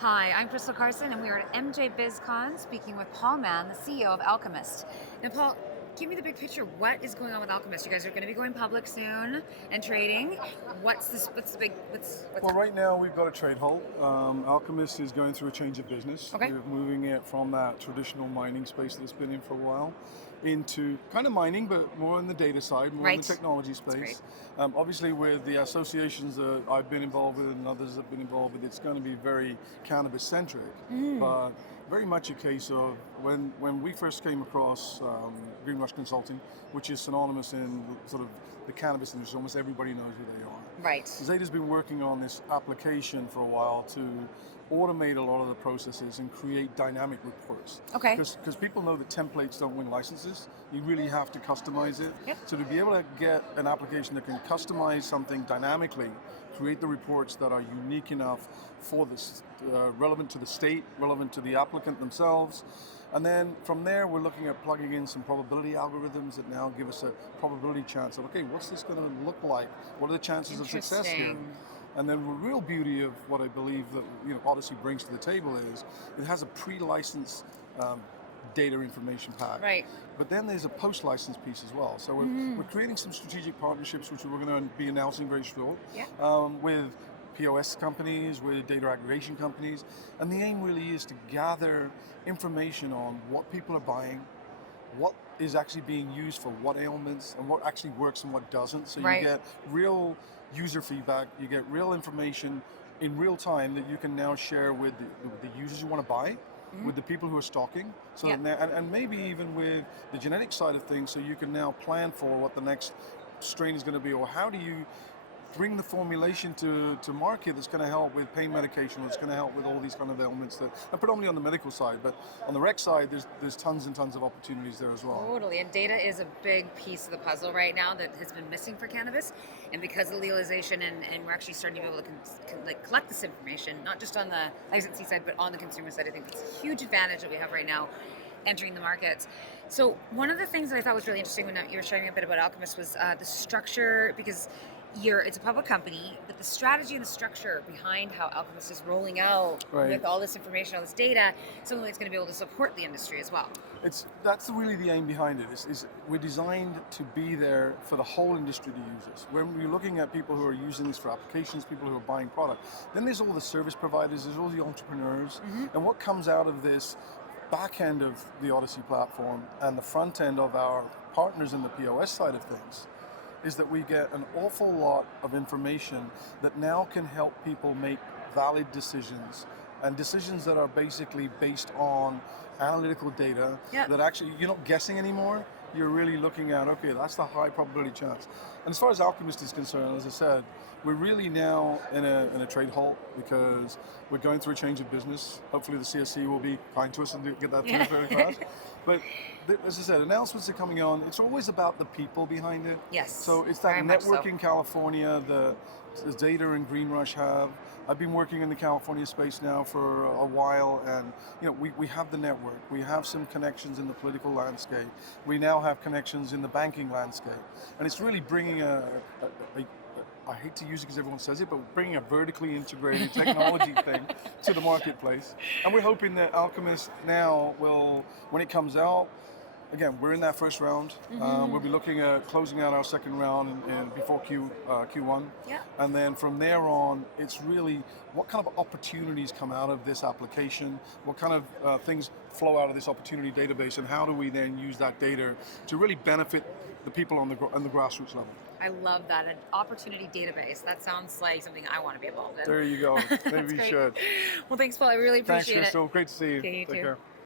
Hi, I'm Crystal Carson, and we are at MJBizCon speaking with Paul Mann, the CEO of Alchemist. And Paul, give me the big picture. What is going on with Alchemist? You guys are going to be going public soon and trading. What's this? What's the big? What's Well, right now we've got a trade halt. Alchemist is going through a change of business. Okay. We're moving it from that traditional mining space that it's been in for a while into kind of mining, but more on the data side, more in Right. the technology That's space. great. Obviously, with the associations that I've been involved with and others have been involved with, it's going to be very cannabis centric, but very much a case of when we first came across Green Rush Consulting, which is synonymous in sort of the cannabis industry. Almost everybody knows who they are. Right. Zeta's been working on this application for a while to automate a lot of the processes and create dynamic reports. Okay. Because people know that templates don't win licenses. You really have to customize it. Yep. So to be able to get an application that can customize something dynamically, create the reports that are unique enough for this, relevant to the state, relevant to the applicant themselves. And then from there, we're looking at plugging in some probability algorithms that now give us a probability chance of, okay, what's this going to look like? What are the chances of success here? Interesting. And then the real beauty of what I believe that Oddysee brings to the table is it has a pre-licensed data information pack. Right. But then there's a post-license piece as well. So we're creating some strategic partnerships, which we're going to be announcing very shortly, with POS companies, with data aggregation companies. And the aim really is to gather information on what people are buying, what is actually being used for what ailments, and what actually works and what doesn't. So Right. you get real user feedback, you get real information in real time that you can now share with the users you want to buy, with the people who are stocking, so Yeah. that now, and maybe even with the genetic side of things, so you can now plan for what the next strain is going to be, or how do you bring the formulation to market that's going to help with pain medication, that's going to help with all these kind of ailments that are predominantly on the medical side, but on the rec side, there's tons and tons of opportunities there as well. Totally, and data is a big piece of the puzzle right now that has been missing for cannabis, and because of legalization, and we're actually starting to be able to collect this information, not just on the licensee side, but on the consumer side. I think it's a huge advantage that we have right now entering the market. So one of the things that I thought was really interesting when you were sharing a bit about Alchemist was the structure, because it's a public company, but the strategy and the structure behind how Alchemist is rolling out Right. with all this information, all this data, something that's going to be able to support the industry as well. That's really the aim behind it. Is we're designed to be there for the whole industry to use this. When we're looking at people who are using this for applications, people who are buying product, then there's all the service providers, there's all the entrepreneurs, and what comes out of this back end of the Oddysee platform and the front end of our partners in the POS side of things is that we get an awful lot of information that now can help people make valid decisions, and decisions that are basically based on analytical data. Yep. That actually you're not guessing anymore, you're really looking at, okay, that's the high probability chance. And as far as Alchemist is concerned, as I said, we're really now in a trade halt because we're going through a change of business. Hopefully the CSE will be kind to us and get that through very fast. But as I said, announcements are coming on. It's always about the people behind it. Yes, So it's that very much so. networking California, the Zeta and Green Rush have. I've been working in the California space now for a while, and we have the network. We have some connections in the political landscape. We now have connections in the banking landscape, and it's really bringing I hate to use it because everyone says it, but bringing a vertically integrated technology thing to the marketplace. And we're hoping that Alchemist now will, when it comes out, again, we're in that first round. We'll be looking at closing out our second round before Q1. Yeah. And then from there on, it's really what kind of opportunities come out of this application, what kind of things flow out of this opportunity database, and how do we then use that data to really benefit the people on the grassroots level. I love that. An opportunity database. That sounds like something I want to be involved in. There you go. Maybe you great. should. Well, thanks, Paul. I really Thanks, appreciate it. Crystal. Great to see you. Okay, you Take too. care.